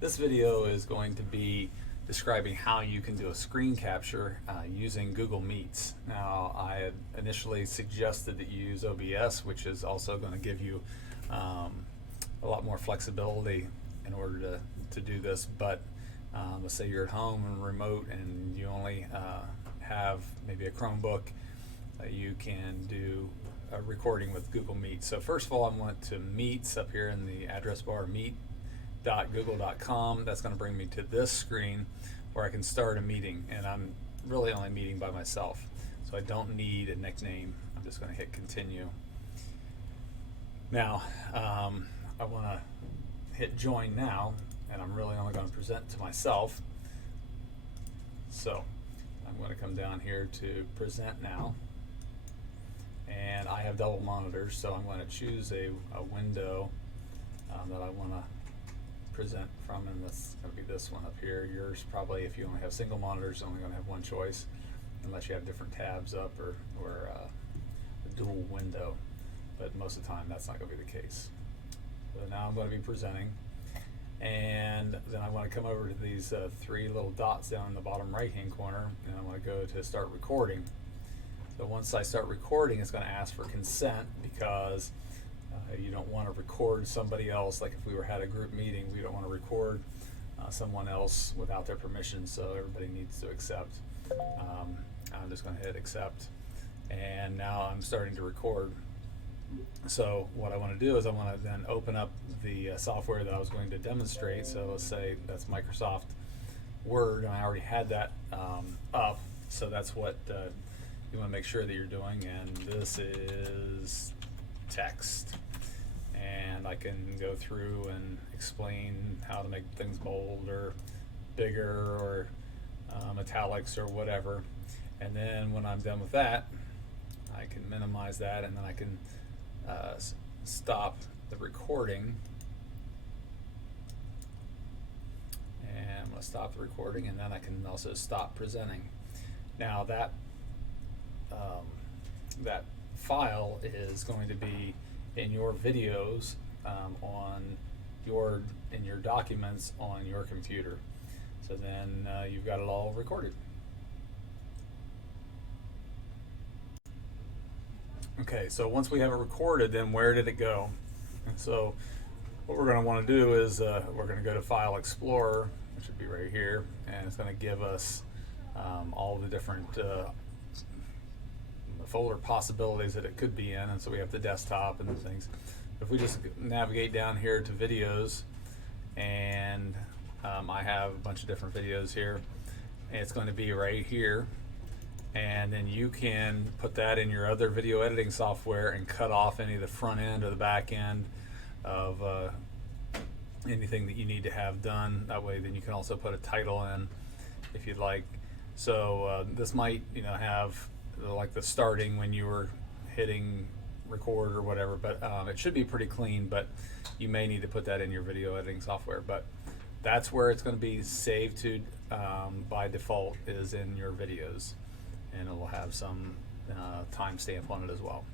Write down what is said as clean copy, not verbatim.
This video is going to be describing how you can do a screen capture using Google Meets. Now, I had initially suggested that you use OBS, which is also going to give you a lot more flexibility in order to do this, but let's say you're at home and remote and you only have maybe a Chromebook, you can do a recording with Google Meet. So first of all, I went to Meets up here in the address bar, meet.google.com. That's going to bring me to this screen where I can start a meeting, and I'm really only meeting by myself, so I don't need a nickname. I'm just going to hit continue. Now I want to hit join now, and I'm really only going to present to myself. So I'm going to come down here to present now, and I have double monitors, so I'm going to choose a window that I want to present from, and that's going to be this one up here. Yours probably, if you only have single monitors, only going to have one choice, unless you have different tabs up or a dual window. But most of the time, that's not going to be the case. So now I'm going to be presenting, and then I want to come over to these three little dots down in the bottom right-hand corner, and I want to go to start recording. So once I start recording, it's going to ask for consent, because you don't want to record somebody else. Like if we had a group meeting, we don't want to record someone else without their permission, so everybody needs to accept. I'm just going to hit accept, and now I'm starting to record. So what I want to do is I want to then open up the software that I was going to demonstrate. So let's say that's Microsoft Word, and I already had that up, so that's what you want to make sure that you're doing. And this is text, and I can go through and explain how to make things bold or bigger or italics or whatever. And then when I'm done with that, I can minimize that, and then I can stop the recording. And I'm going to stop the recording, and then I can also stop presenting. Now that that file is going to be in your videos in your documents on your computer. So then you've got it all recorded. Okay, so once we have it recorded, then where did it go? And so what we're going to want to do is we're going to go to File Explorer, which would be right here, and it's going to give us all the different folder possibilities that it could be in. And so we have the desktop and the things. If we just navigate down here to videos, and I have a bunch of different videos here, and it's going to be right here. And then you can put that in your other video editing software and cut off any of the front end or the back end of anything that you need to have done. That way, then you can also put a title in if you'd like. So this might, have like the starting when you were hitting record or whatever, but it should be pretty clean. But you may need to put that in your video editing software. But that's where it's going to be saved to by default, is in your videos. And it will have some timestamp on it as well.